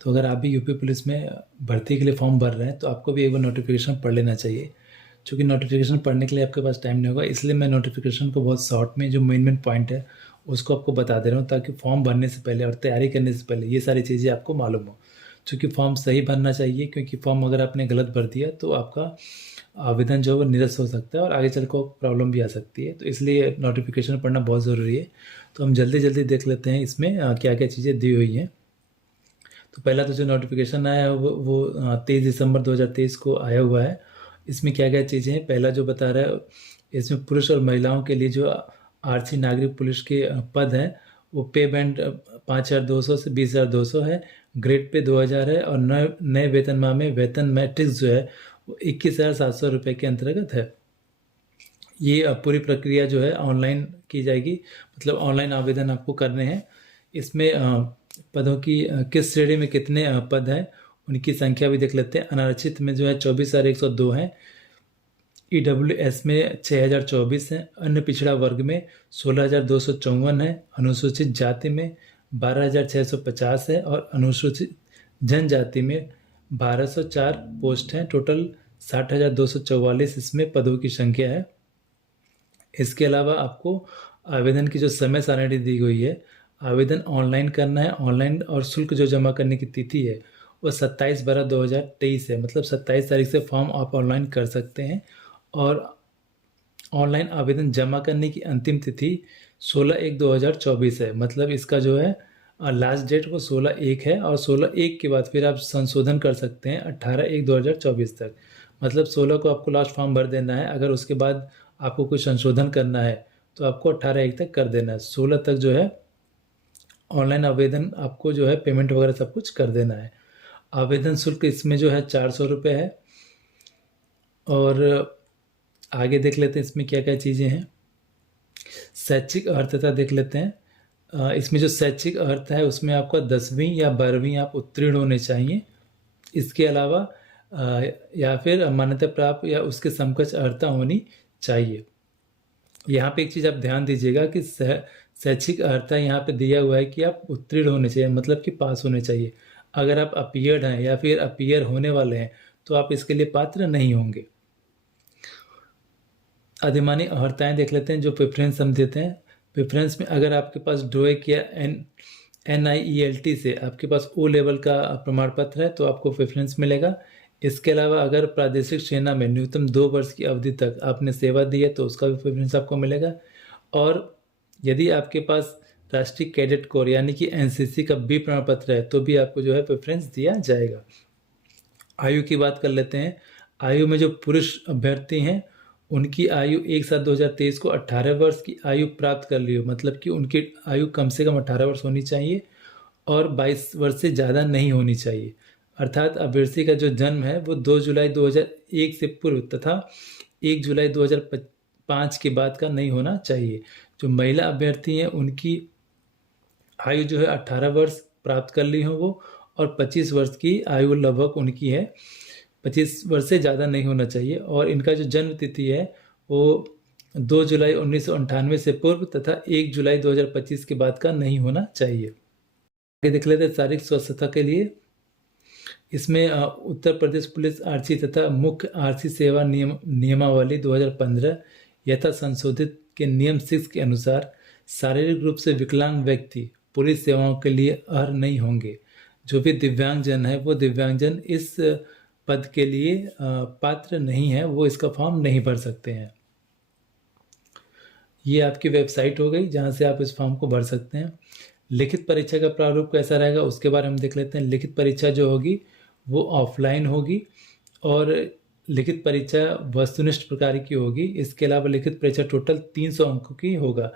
तो अगर आप भी यूपी पुलिस में भर्ती के लिए फॉर्म भर रहे हैं तो आपको भी एक बार नोटिफिकेशन पढ़ लेना चाहिए। चूँकि नोटिफिकेशन पढ़ने के लिए आपके पास टाइम नहीं होगा, इसलिए मैं नोटिफिकेशन को बहुत शॉर्ट में जो मेन मेन पॉइंट है उसको आपको बता दे रहा हूँ, ताकि फॉर्म भरने से पहले और तैयारी करने से पहले ये सारी चीज़ें आपको मालूम हो। चूँकि फॉर्म सही भरना चाहिए, क्योंकि फॉर्म अगर आपने गलत भर दिया तो आपका आवेदन जो है वो निरस्त हो सकता है और आगे चल को प्रॉब्लम भी आ सकती है। तो इसलिए नोटिफिकेशन पढ़ना बहुत ज़रूरी है। तो हम जल्दी जल्दी देख लेते हैं इसमें क्या क्या चीज़ें दी हुई हैं। तो पहला तो जो नोटिफिकेशन आया है वो 23 दिसंबर 2023 को आया हुआ है। इसमें क्या क्या चीज़ें हैं, पहला जो बता रहा है, इसमें पुरुष और महिलाओं के लिए जो आरक्षी नागरिक पुलिस के पद हैं वो पे बैंड 5,200 से 20,200 है, ग्रेड पे 2,000 है, और नए नए वेतनमान में वेतन मैट्रिक्स जो है वो 21,700 रुपये के अंतर्गत है। ये पूरी प्रक्रिया जो है ऑनलाइन की जाएगी, मतलब ऑनलाइन आवेदन आपको करने हैं। इसमें पदों की किस श्रेणी में कितने पद हैं उनकी संख्या भी देख लेते हैं। अनारक्षित में जो है 24,102 हैं, ईडब्ल्यूएस में 6,024 हैं, अन्य पिछड़ा वर्ग में 16,254 है, अनुसूचित जाति में 12,650 है और अनुसूचित जनजाति में 1,204 पोस्ट हैं। टोटल 60,244 इसमें पदों की संख्या है। इसके अलावा आपको आवेदन की जो समय सारणी दी गई है, आवेदन ऑनलाइन करना है। ऑनलाइन और शुल्क जो जमा करने की तिथि है वो 27/12/2023 है, मतलब 27 तारीख से फॉर्म आप ऑनलाइन कर सकते हैं। और ऑनलाइन आवेदन जमा करने की अंतिम तिथि 16/1/2024 है, मतलब इसका जो है लास्ट डेट वो 16/1 है, और 16/1 के बाद फिर आप संशोधन कर सकते हैं 18/1/2024 तक। मतलब 16 को आपको लास्ट फॉर्म भर देना है, अगर उसके बाद आपको कुछ संशोधन करना है तो आपको 18/1 तक कर देना है। 16 तक जो है ऑनलाइन आवेदन आपको जो है पेमेंट वगैरह सब कुछ कर देना है। आवेदन शुल्क इसमें जो है 400 रुपये है। और आगे देख लेते हैं इसमें क्या क्या चीज़ें हैं। शैक्षिक अर्हता देख लेते हैं। इसमें जो शैक्षिक अर्हता है उसमें आपका 10वीं या 12वीं आप उत्तीर्ण होने चाहिए। इसके अलावा या फिर मान्यता प्राप्त या उसके समकक्ष अर्हता होनी चाहिए। यहाँ पे एक चीज़ आप ध्यान दीजिएगा कि शैक्षिक अर्हता यहाँ पे दिया हुआ है कि आप उत्तीर्ण होने चाहिए, मतलब कि पास होने चाहिए। अगर आप अपीयर्ड हैं या फिर अपीयर होने वाले हैं तो आप इसके लिए पात्र नहीं होंगे। अधिमानी अर्हताएँ देख लेते हैं, जो प्रेफरेंस हम देते हैं। प्रेफरेंस में अगर आपके पास ड्रोइक या NIELT से आपके पास O लेवल का प्रमाण पत्र है तो आपको प्रेफरेंस मिलेगा। इसके अलावा अगर प्रादेशिक सेना में न्यूनतम 2 वर्ष की अवधि तक आपने सेवा दी है तो उसका भी प्रेफरेंस आपको मिलेगा। और यदि आपके पास राष्ट्रीय कैडेट कोर यानी कि NCC का B प्रमाण पत्र है तो भी आपको जो है प्रेफरेंस दिया जाएगा। आयु की बात कर लेते हैं। आयु में जो पुरुष अभ्यर्थी हैं उनकी आयु 1/7/2023 को 18 वर्ष की आयु प्राप्त कर ली हो, मतलब कि उनकी आयु कम से कम 18 वर्ष होनी चाहिए और 22 वर्ष से ज़्यादा नहीं होनी चाहिए। अर्थात अभ्यर्थी का जो जन्म है वो 2 जुलाई 2001 से पूर्व तथा 1 जुलाई 2005 के बाद का नहीं होना चाहिए। जो महिला अभ्यर्थी हैं उनकी आयु जो है 18 वर्ष प्राप्त कर ली हो वो, और 25 वर्ष की आयु लगभग उनकी है। 25 वर्ष से ज़्यादा नहीं होना चाहिए। और इनका जो जन्म तिथि है वो 2 जुलाई 1998 से पूर्व तथा 1 जुलाई 2025 के बाद का नहीं होना चाहिए। आगे देख लेते हैं शारीरिक स्वस्थता के लिए। इसमें उत्तर प्रदेश पुलिस आरक्षी तथा मुख्य आरक्षी सेवा नियमावली 2015 यथा संशोधित के नियम 6 के अनुसार शारीरिक रूप से विकलांग व्यक्ति पुलिस सेवाओं के लिए अर्ह नहीं होंगे। जो भी दिव्यांगजन है वो दिव्यांगजन इस पद के लिए पात्र नहीं है, वो इसका फॉर्म नहीं भर सकते हैं। ये आपकी वेबसाइट हो गई जहाँ से आप इस फॉर्म को भर सकते हैं। लिखित परीक्षा का प्रारूप कैसा रहेगा उसके बारे में देख लेते हैं। लिखित परीक्षा जो होगी वो ऑफलाइन होगी और लिखित परीक्षा वस्तुनिष्ठ प्रकार की होगी। इसके अलावा लिखित परीक्षा टोटल 300 अंकों की होगा,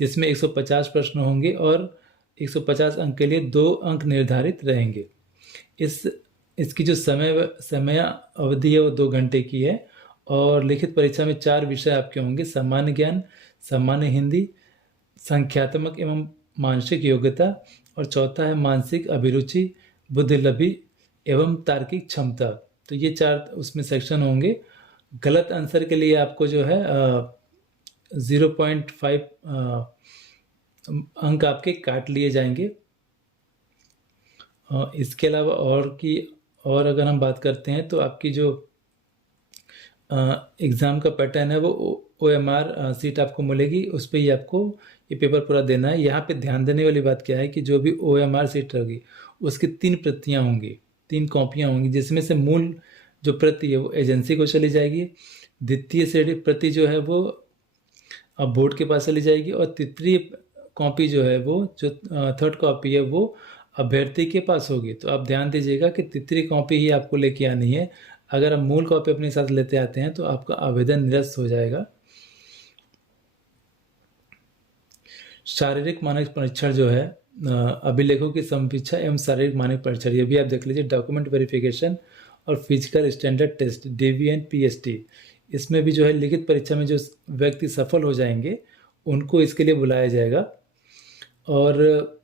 जिसमें 150 प्रश्न होंगे और 150 अंक के लिए 2 अंक निर्धारित रहेंगे। इसकी जो समय अवधि है वो 2 घंटे की है। और लिखित परीक्षा में 4 विषय आपके होंगे: सामान्य ज्ञान, सामान्य हिंदी, संख्यात्मक एवं मानसिक योग्यता, और चौथा है मानसिक अभिरुचि, बुद्धिलब्धि एवं तार्किक क्षमता। तो ये 4 उसमें सेक्शन होंगे। गलत आंसर के लिए आपको जो है 0.5 अंक आपके काट लिए जाएंगे। इसके अलावा और अगर हम बात करते हैं तो आपकी जो एग्ज़ाम का पैटर्न है वो OMR सीट आपको मिलेगी, उस पे ही आपको ये पेपर पूरा देना है। यहाँ पे ध्यान देने वाली बात क्या है कि जो भी OMR सीट होगी उसकी 3 प्रतियाँ होंगी, 3 कॉपियाँ होंगी, जिसमें से मूल जो प्रति है वो एजेंसी को चली जाएगी, द्वितीय श्रेणी प्रति जो है वो बोर्ड के पास चली जाएगी, और तृतीय कॉपी जो है वो जो थर्ड कॉपी है वो अभ्यर्थी के पास होगी। तो आप ध्यान दीजिएगा कि तृतीय कॉपी ही आपको लेके आनी है। अगर आप मूल कॉपी अपने साथ लेते आते हैं तो आपका आवेदन निरस्त हो जाएगा। शारीरिक मानक परीक्षण जो है अभिलेखों की समीक्षा एवं शारीरिक मानक परीक्षण, ये भी आप देख लीजिए, डॉक्यूमेंट वेरिफिकेशन और physical standard test DV and PST। इसमें भी जो है लिखित परीक्षा में जो व्यक्ति सफल हो जाएंगे उनको इसके लिए बुलाया जाएगा। और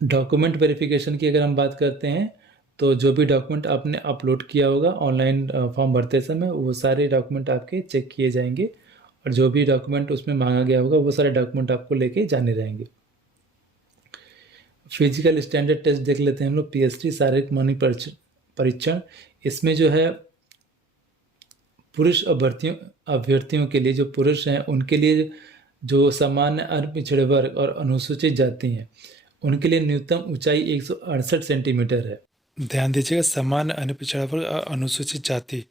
डॉक्यूमेंट वेरिफिकेशन की अगर हम बात करते हैं तो जो भी डॉक्यूमेंट आपने अपलोड किया होगा ऑनलाइन फॉर्म भरते समय, वो सारे डॉक्यूमेंट आपके चेक किए जाएंगे, और जो भी डॉक्यूमेंट उसमें मांगा गया होगा वो सारे डॉक्यूमेंट आपको लेके जाने रहेंगे। फिजिकल स्टैंडर्ड टेस्ट देख लेते हैं हम लोग, PST शारीरिक मानक परीक्षण। इसमें जो है पुरुष अभ्यर्थियों के लिए, जो पुरुष हैं उनके लिए जो सामान्य अल्प पिछड़े वर्ग और अनुसूचित जाति हैं उनके लिए न्यूनतम ऊंचाई 168 सेंटीमीटर है। ध्यान दीजिएगा, सामान्य अन्य पिछड़ा वर्ग और अनुसूचित जाति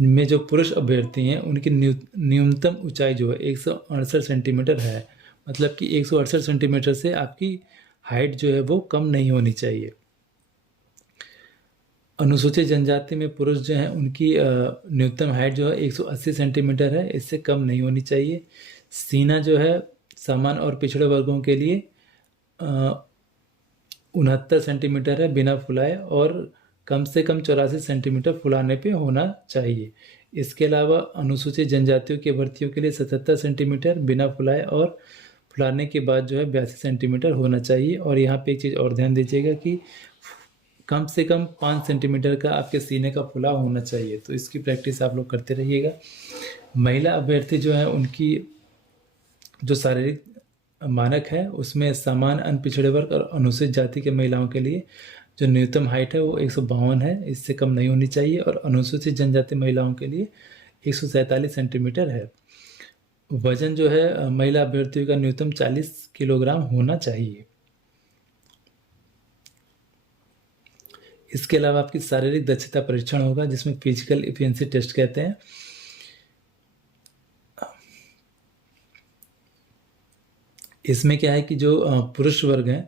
में जो पुरुष अभ्यर्थी हैं उनकी न्यूनतम ऊंचाई जो है 168 सेंटीमीटर है। मतलब कि 168 सेंटीमीटर से आपकी हाइट जो है वो कम नहीं होनी चाहिए। अनुसूचित जनजाति में पुरुष जो हैं उनकी न्यूनतम हाइट जो है 180 सेंटीमीटर है, इससे कम नहीं होनी चाहिए। सीना जो है सामान्य और पिछड़े वर्गों के लिए 69 सेंटीमीटर है बिना फुलाए, और कम से कम 84 सेंटीमीटर फुलाने पे होना चाहिए। इसके अलावा अनुसूचित जनजातियों की भर्तियों के लिए 77 सेंटीमीटर बिना फुलाए और फुलाने के बाद जो है 82 सेंटीमीटर होना चाहिए। और यहाँ पे एक चीज़ और ध्यान दीजिएगा कि कम से कम 5 सेंटीमीटर का आपके सीने का फुलाव होना चाहिए। तो इसकी प्रैक्टिस आप लोग करते रहिएगा। महिला अभ्यर्थी जो है उनकी जो शारीरिक मानक है उसमें सामान्य अन्य पिछड़े वर्ग और अनुसूचित जाति के महिलाओं के लिए जो न्यूनतम हाइट है वो 152 है, इससे कम नहीं होनी चाहिए, और अनुसूचित जनजाति महिलाओं के लिए 147 सेंटीमीटर है। वजन जो है महिला अभ्यर्थियों का न्यूनतम 40 किलोग्राम होना चाहिए। इसके अलावा आपकी शारीरिक दक्षता परीक्षण होगा जिसमें फिजिकल एफिशिएंसी टेस्ट कहते हैं। इसमें क्या है कि जो पुरुष वर्ग हैं,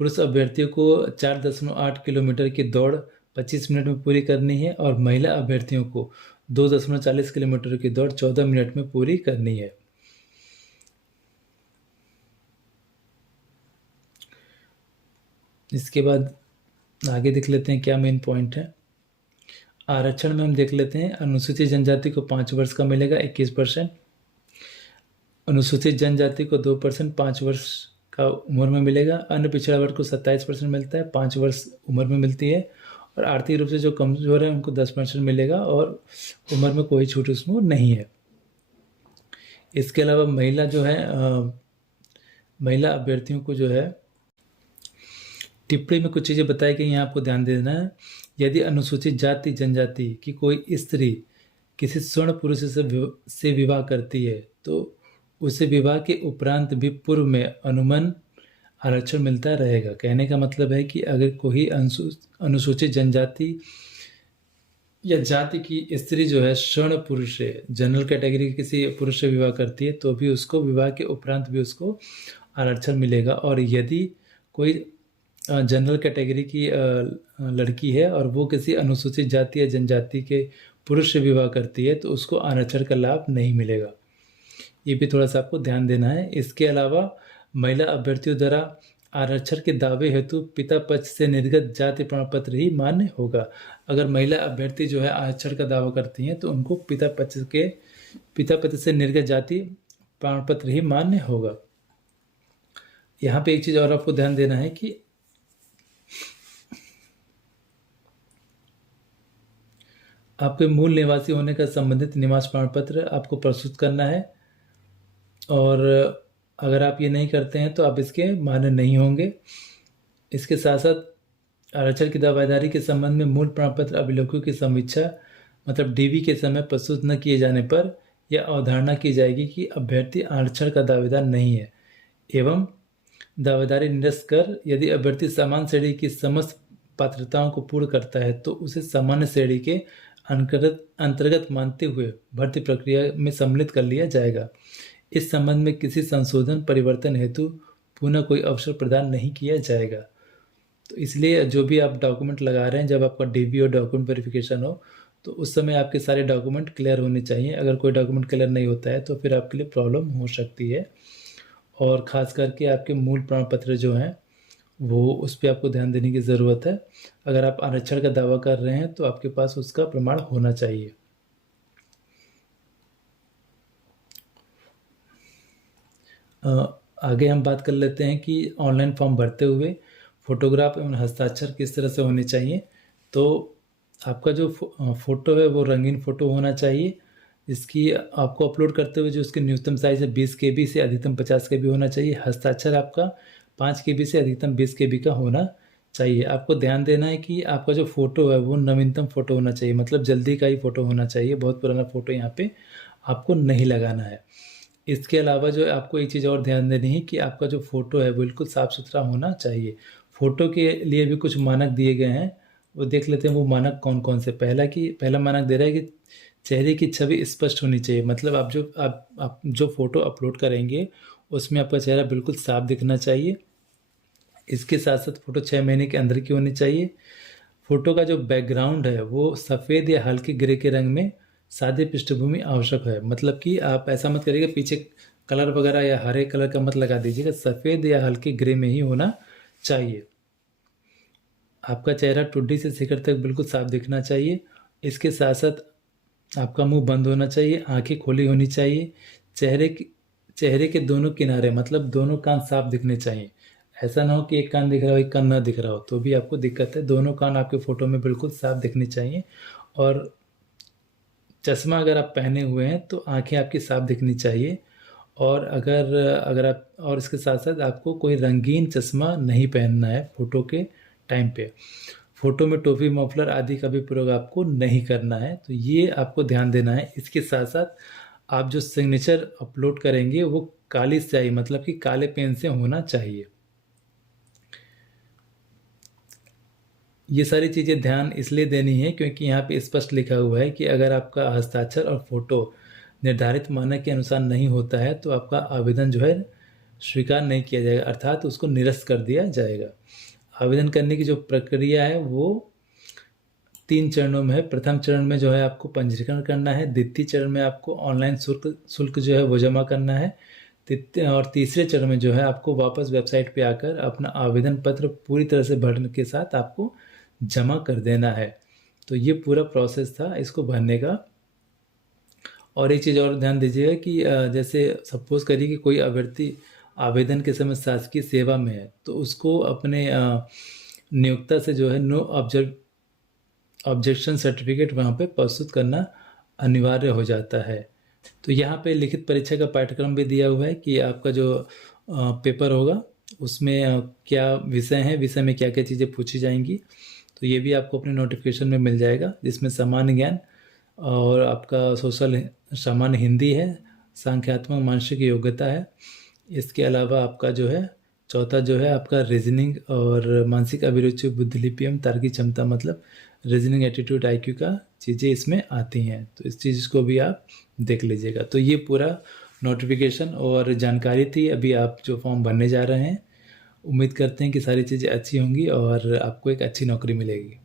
पुरुष अभ्यर्थियों को 4.8 किलोमीटर की दौड़ 25 मिनट में पूरी करनी है, और महिला अभ्यर्थियों को 2.40 किलोमीटर की दौड़ 14 मिनट में पूरी करनी है। इसके बाद आगे देख लेते हैं क्या मेन पॉइंट है। आरक्षण में हम देख लेते हैं, अनुसूचित जनजाति को 5 वर्ष का मिलेगा 21%, अनुसूचित जनजाति को 2% 5 वर्ष का उम्र में मिलेगा, अन्य पिछड़ा वर्ग को 27% मिलता है, 5 वर्ष उम्र में मिलती है, और आर्थिक रूप से जो कमजोर है उनको 10% मिलेगा, और उम्र में कोई छूट उसमें नहीं है। इसके अलावा महिला जो है महिला अभ्यर्थियों को जो है टिप्पणी में कुछ चीज़ें बताई गई हैं, आपको ध्यान देना है। यदि अनुसूचित जाति जनजाति की कोई स्त्री किसी स्वर्ण पुरुष से विवाह करती है तो उसे विवाह के उपरांत भी पूर्व में अनुमान आरक्षण मिलता रहेगा। कहने का मतलब है कि अगर कोई अनुसूचित जनजाति या जाति की स्त्री जो है स्वर्ण पुरुष से, जनरल कैटेगरी के किसी पुरुष से विवाह करती है तो भी उसको विवाह के उपरांत भी उसको आरक्षण मिलेगा। और यदि कोई जनरल कैटेगरी की लड़की है और वो किसी अनुसूचित जाति या जनजाति के पुरुष से विवाह करती है तो उसको आरक्षण का लाभ नहीं मिलेगा। ये भी थोड़ा सा आपको ध्यान देना है। इसके अलावा महिला अभ्यर्थियों द्वारा आरक्षण के दावे हेतु पिता पक्ष से निर्गत जाति प्रमाण पत्र ही मान्य होगा। अगर महिला अभ्यर्थी जो है आरक्षण का दावा करती हैं तो उनको पिता पक्ष से निर्गत जाति प्रमाण पत्र ही मान्य होगा। यहाँ पे एक चीज़ और आपको ध्यान देना है कि आपके मूल निवासी होने का संबंधित निवास प्रमाण पत्र आपको प्रस्तुत करना है, और अगर आप ये नहीं करते हैं तो आप इसके मान्य नहीं होंगे। इसके साथ साथ आरक्षण की दावेदारी के संबंध में मूल प्रमाण पत्र अभिलेखों की समीक्षा मतलब डीवी के समय प्रस्तुत न किए जाने पर यह अवधारणा की जाएगी कि अभ्यर्थी आरक्षण का दावेदार नहीं है एवं दावेदारी निरस्त कर यदि अभ्यर्थी समान श्रेणी की समस्त पात्रताओं को पूर्ण करता है तो उसे सामान्य श्रेणी के अंतर्गत मानते हुए भर्ती प्रक्रिया में सम्मिलित कर लिया जाएगा। इस संबंध में किसी संशोधन परिवर्तन हेतु पुनः कोई अवसर प्रदान नहीं किया जाएगा। तो इसलिए जो भी आप डॉक्यूमेंट लगा रहे हैं, जब आपका डीबी और डॉक्यूमेंट वेरिफिकेशन हो तो उस समय आपके सारे डॉक्यूमेंट क्लियर होने चाहिए। अगर कोई डॉक्यूमेंट क्लियर नहीं होता है तो फिर आपके लिए प्रॉब्लम हो सकती है। और ख़ास करके आपके मूल प्रमाण पत्र जो हैं वो उस पर आपको ध्यान देने की ज़रूरत है। अगर आप आरक्षण का दावा कर रहे हैं तो आपके पास उसका प्रमाण होना चाहिए। आगे हम बात कर लेते हैं कि ऑनलाइन फॉर्म भरते हुए फ़ोटोग्राफ एवं हस्ताक्षर किस तरह से होने चाहिए। तो आपका जो फ़ोटो है वो रंगीन फ़ोटो होना चाहिए। इसकी आपको अपलोड करते हुए जो उसकी न्यूनतम साइज़ है 20 KB से अधिकतम 50 KB होना चाहिए। हस्ताक्षर आपका 5 KB से अधिकतम 20 KB का होना चाहिए। आपको ध्यान देना है कि आपका जो फ़ोटो है वो नवीनतम फ़ोटो होना चाहिए, मतलब जल्दी का ही फ़ोटो होना चाहिए। बहुत पुराना फ़ोटो यहाँ पे आपको नहीं लगाना है। इसके अलावा जो है आपको एक चीज़ और ध्यान देनी है कि आपका जो फ़ोटो है बिल्कुल साफ़ सुथरा होना चाहिए। फ़ोटो के लिए भी कुछ मानक दिए गए हैं, वो देख लेते हैं वो मानक कौन कौन से। पहला मानक दे रहा है कि चेहरे की छवि स्पष्ट होनी चाहिए। मतलब आप जो फ़ोटो अपलोड करेंगे उसमें आपका चेहरा बिल्कुल साफ दिखना चाहिए। इसके साथ साथ फ़ोटो 6 महीने के अंदर की होनी चाहिए। फ़ोटो का जो बैकग्राउंड है वो सफ़ेद या हल्के ग्रे के रंग में सादे पृष्ठभूमि आवश्यक है। मतलब कि आप ऐसा मत करिएगा पीछे कलर वगैरह या हरे कलर का मत लगा दीजिएगा, सफ़ेद या हल्के ग्रे में ही होना चाहिए। आपका चेहरा ठुड्डी से शिखर तक बिल्कुल साफ दिखना चाहिए। इसके साथ साथ आपका मुंह बंद होना चाहिए, आंखें खोली होनी चाहिए। चेहरे के दोनों किनारे मतलब दोनों कान साफ दिखने चाहिए। ऐसा ना हो कि एक कान दिख रहा हो एक कान ना दिख रहा हो, तो भी आपको दिक्कत है। दोनों कान आपके फ़ोटो में बिल्कुल साफ दिखनी चाहिए। और चश्मा अगर आप पहने हुए हैं तो आंखें आपकी साफ दिखनी चाहिए। और अगर आप और इसके साथ साथ आपको कोई रंगीन चश्मा नहीं पहनना है फ़ोटो के टाइम पे। फ़ोटो में टोपी मफलर आदि का भी प्रयोग आपको नहीं करना है, तो ये आपको ध्यान देना है। इसके साथ साथ आप जो सिग्नेचर अपलोड करेंगे वो काली स्याही मतलब कि काले पेन से होना चाहिए। ये सारी चीज़ें ध्यान इसलिए देनी है क्योंकि यहाँ पे स्पष्ट लिखा हुआ है कि अगर आपका हस्ताक्षर और फ़ोटो निर्धारित मानक के अनुसार नहीं होता है तो आपका आवेदन जो है स्वीकार नहीं किया जाएगा, अर्थात उसको निरस्त कर दिया जाएगा। आवेदन करने की जो प्रक्रिया है वो 3 चरणों में है। प्रथम चरण में जो है आपको पंजीकरण करना है। द्वितीय चरण में आपको ऑनलाइन शुल्क जो है वो जमा करना है। और तीसरे चरण में जो है आपको वापस वेबसाइट पे आकर अपना आवेदन पत्र पूरी तरह से भरने के साथ आपको जमा कर देना है। तो ये पूरा प्रोसेस था इसको भरने का। और एक चीज़ और ध्यान दीजिएगा कि जैसे सपोज करिए कि कोई अभ्यर्थी आवेदन के समय शासकीय सेवा में है तो उसको अपने नियोक्ता से जो है नो ऑब्जेक्शन सर्टिफिकेट वहाँ पे प्रस्तुत करना अनिवार्य हो जाता है। तो यहाँ पे लिखित परीक्षा का पाठ्यक्रम भी दिया हुआ है कि आपका जो पेपर होगा उसमें क्या विषय है, विषय में क्या क्या चीज़ें पूछी जाएंगी। तो ये भी आपको अपने नोटिफिकेशन में मिल जाएगा, जिसमें सामान्य ज्ञान और आपका सोशल सामान्य हिंदी है, सांख्यात्मक मानसिक योग्यता है। इसके अलावा आपका जो है चौथा जो है आपका रीजनिंग और मानसिक अभिरुचि बुद्धिलिपि एवं तार्किक क्षमता मतलब रीजनिंग एटीट्यूड IQ का चीज़ें इसमें आती हैं। तो इस चीज़ को भी आप देख लीजिएगा। तो ये पूरा नोटिफिकेशन और जानकारी थी। अभी आप जो फॉर्म भरने जा रहे हैं, उम्मीद करते हैं कि सारी चीज़ें अच्छी होंगी और आपको एक अच्छी नौकरी मिलेगी।